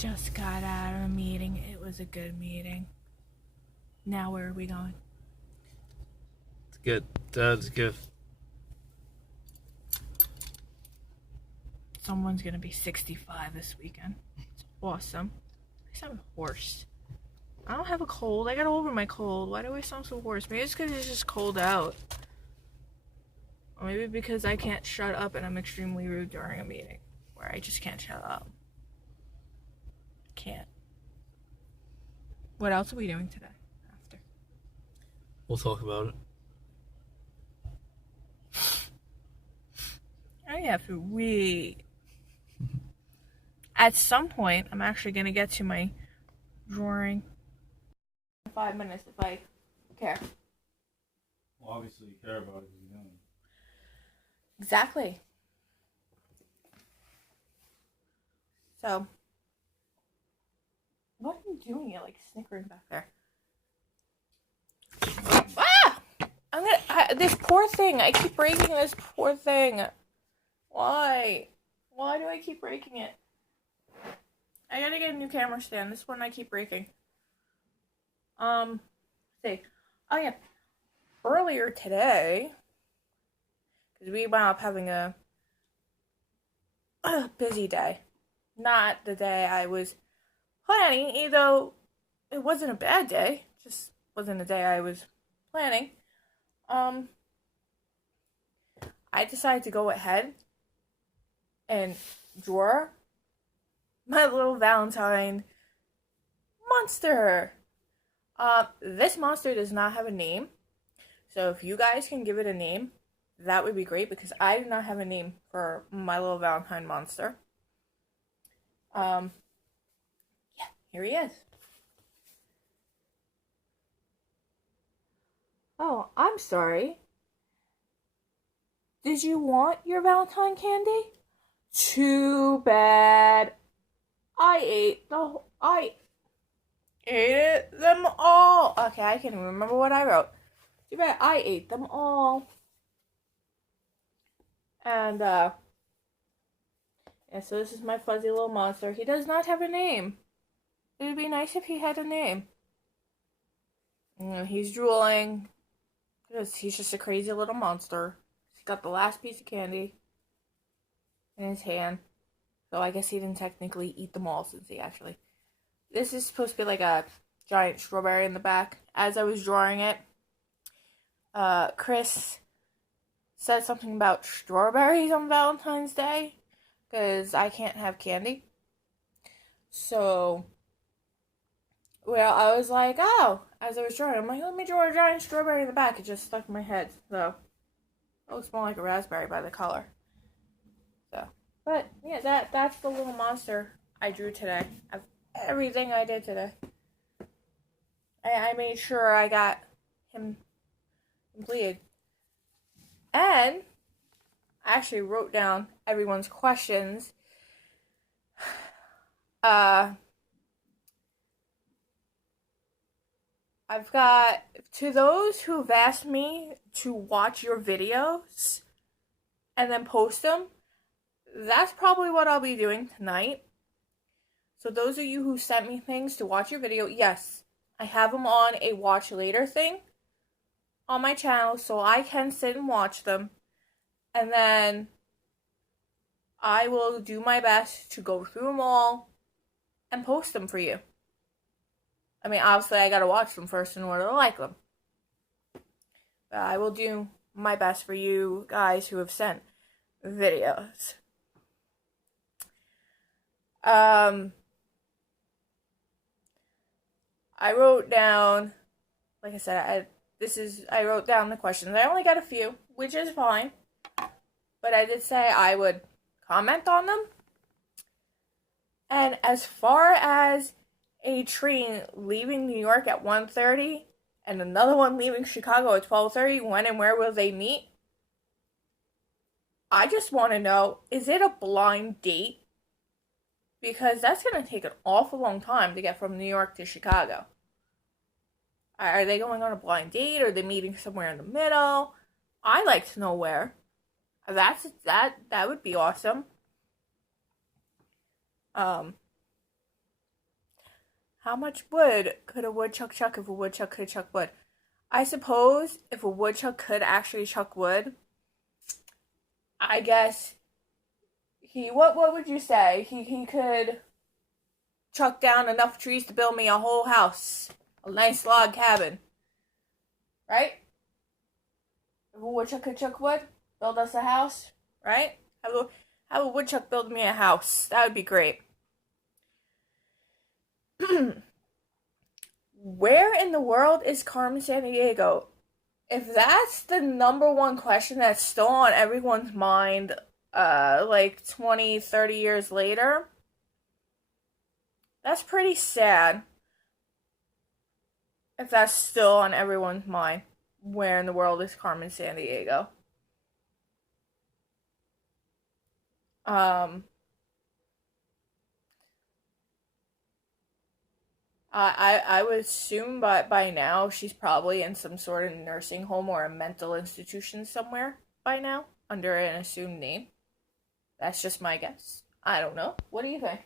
just got out of a meeting. It was a good meeting. Now where are we going? It's good. Dad's gift. Someone's gonna be 65 this weekend. It's awesome. I sound hoarse. I don't have a cold. I got over my cold. Why do I sound so hoarse? Maybe it's because it's just cold out. Or maybe because I can't shut up and I'm extremely rude during a meeting. Where I just can't shut up. Can't. What else are we doing today? After. We'll talk about it. I have to wait. At some point, I'm actually going to get to my drawing. 5 minutes if I care. Well, obviously you care about it because you're doing it. Exactly. So, what are you doing? You're like snickering back there. Ah! This poor thing. I keep breaking this poor thing. Why? Why do I keep breaking it? I gotta get a new camera stand. This one I keep breaking. See. Oh yeah. Earlier today, because we wound up having a busy day. Not the day I was planning, either it wasn't a bad day. Just wasn't a day I was planning. I decided to go ahead and draw my little Valentine Monster. This monster does not have a name. So if you guys can give it a name, that would be great because I do not have a name for my little Valentine Monster. Yeah, here he is. Oh, I'm sorry. Did you want your Valentine candy? Too bad. I ate them all. Okay, I can remember what I wrote. Too bad I ate them all. And, yeah, so this is my fuzzy little monster. He does not have a name. It would be nice if he had a name. He's drooling. Because he's just a crazy little monster. He's got the last piece of candy in his hand. So I guess he didn't technically eat them all since he actually... This is supposed to be like a giant strawberry in the back. As I was drawing it, Chris said something about strawberries on Valentine's Day. Because I can't have candy. So, well, I was like, oh, as I was drawing, I'm like, let me draw a giant strawberry in the back. It just stuck in my head. So, it looks more like a raspberry by the color. So, but, yeah, that's the little monster I drew today. Of everything I did today. I made sure I got him completed. And I actually wrote down everyone's questions. I've got, to those who've asked me to watch your videos and then post them, that's probably what I'll be doing tonight. So those of you who sent me things to watch your video, yes, I have them on a watch later thing on my channel so I can sit and watch them. And then I will do my best to go through them all and post them for you. I mean, obviously I gotta watch them first in order to like them. But I will do my best for you guys who have sent videos. I wrote down, like I said, I wrote down the questions. I only got a few, which is fine. But I did say I would comment on them. And as far as a train leaving New York at 1:30 and another one leaving Chicago at 12:30, when and where will they meet? I just want to know, is it a blind date? Because that's going to take an awful long time to get from New York to Chicago. Are they going on a blind date? Are they meeting somewhere in the middle? I'd like to know where. That would be awesome. How much wood could a woodchuck chuck if a woodchuck could chuck wood? I suppose if a woodchuck could actually chuck wood, I guess what would you say? He could chuck down enough trees to build me a whole house. A nice log cabin. Right? If a woodchuck could chuck wood, build us a house, right? Have a woodchuck build me a house. That would be great. Where in the world is Carmen Sandiego? If that's the number one question that's still on everyone's mind, like 20, 30 years later, that's pretty sad. If that's still on everyone's mind, where in the world is Carmen Sandiego? Um, I would assume by now she's probably in some sort of nursing home or a mental institution somewhere by now under an assumed name. That's just my guess. I don't know. What do you think?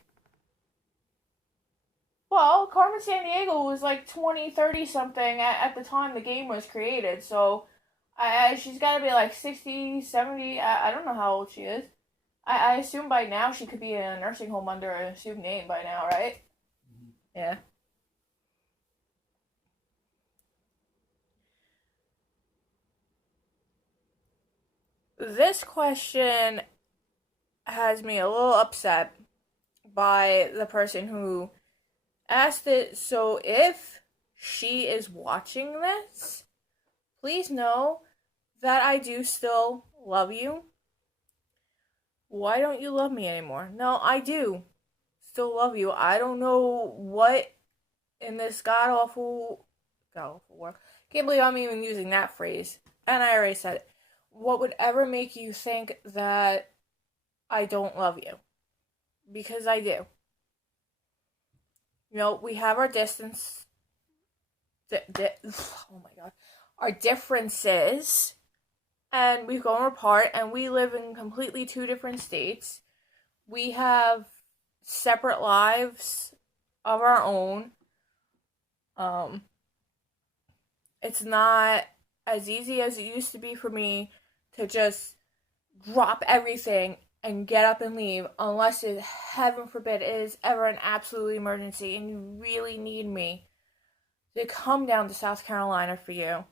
Well, Carmen Sandiego was like 20, 30 something at the time the game was created, so she's got to be like 60, 70. I don't know how old she is. I assume by now she could be in a nursing home under an assumed name by now, right? Mm-hmm. Yeah. This question has me a little upset by the person who asked it. So if she is watching this, please know that I do still love you. Why don't you love me anymore? No, I do still love you. I don't know what in this god awful world. Can't believe I'm even using that phrase. And I already said it. What would ever make you think that I don't love you? Because I do. You know, we have our distance. Oh my god. Our differences. And we've grown apart and we live in completely two different states. We have separate lives of our own. Um, it's not as easy as it used to be for me to just drop everything and get up and leave unless it, heaven forbid, is ever an absolute emergency and you really need me to come down to South Carolina for you.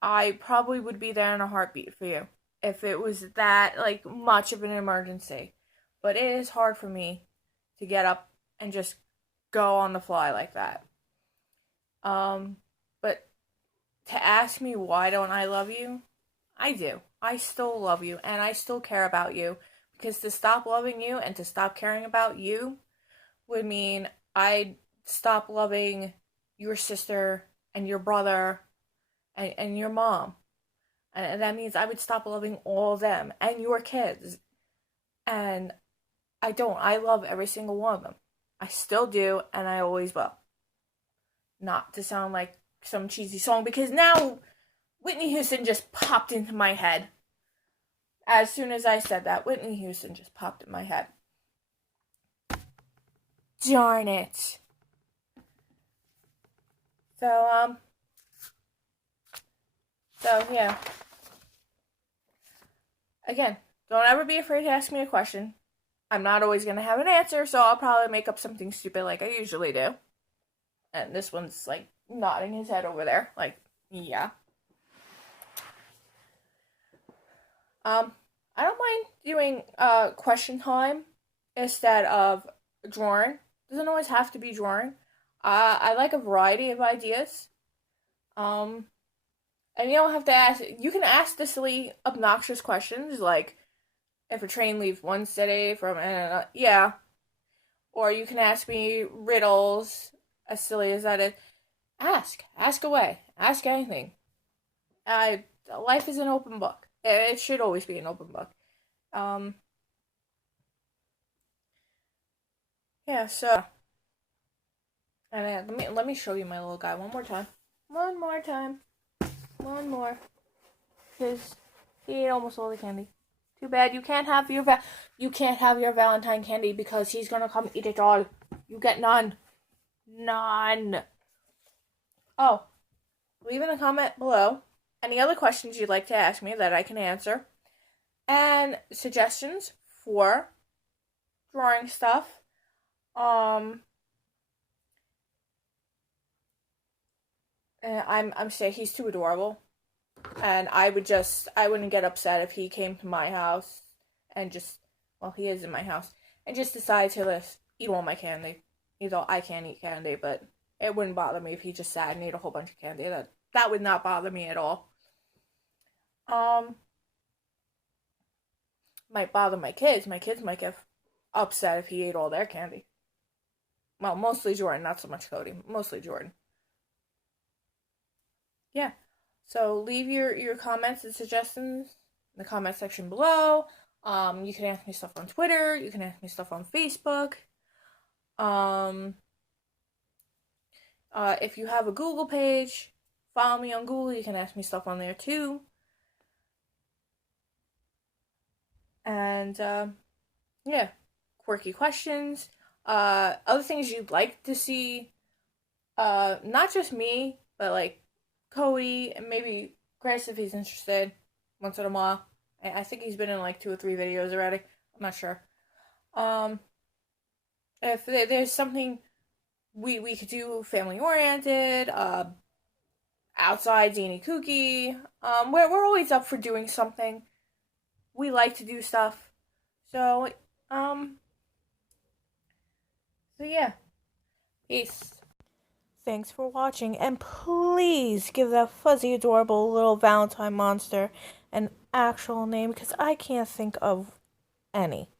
I probably would be there in a heartbeat for you if it was that like much of an emergency. But it is hard for me to get up and just go on the fly like that. But to ask me why don't I love you? I do. I still love you and I still care about you because to stop loving you and to stop caring about you would mean I'd stop loving your sister and your brother and your mom. And that means I would stop loving all of them and your kids. And I don't. I love every single one of them. I still do, and I always will. Not to sound like some cheesy song, because now Whitney Houston just popped into my head. As soon as I said that, Whitney Houston just popped in my head. Darn it. So, yeah. Again, don't ever be afraid to ask me a question. I'm not always going to have an answer, so I'll probably make up something stupid like I usually do. And this one's like nodding his head over there, like, yeah. I don't mind doing question time instead of drawing. Doesn't always have to be drawing. I like a variety of ideas. And you don't have to ask. You can ask the silly, obnoxious questions like if a train leaves one city from yeah, or you can ask me riddles as silly as that is. Ask away, ask anything. Life is an open book. It should always be an open book. Um, yeah. So, and let me show you my little guy one more time. One more time. One more. Because he ate almost all the candy. Too bad you can't have your Valentine candy because he's gonna come eat it all. You get none. None. Oh, leave in a comment below any other questions you'd like to ask me that I can answer, and suggestions for drawing stuff. And I'm saying he's too adorable, and I wouldn't get upset if he came to my house and just, well, he is in my house, and just decided to eat all my candy. Though I can't eat candy, but it wouldn't bother me if he just sat and ate a whole bunch of candy. That would not bother me at all. Um, might bother my kids. My kids might get upset if he ate all their candy. Well, mostly Jordan, not so much Cody. Mostly Jordan. Yeah. So leave your comments and suggestions in the comment section below. You can ask me stuff on Twitter. You can ask me stuff on Facebook. Um, if you have a Google page, follow me on Google. You can ask me stuff on there too. And yeah, quirky questions. Other things you'd like to see. Not just me, but like Cody and maybe Chris if he's interested once in a while. I think he's been in like 2 or 3 videos already. I'm not sure. Um, if there's something we could do family oriented, outside zany kooky, we're always up for doing something. We like to do stuff. So um so yeah. Peace. Thanks for watching, and please give that fuzzy, adorable little Valentine monster an actual name because I can't think of any.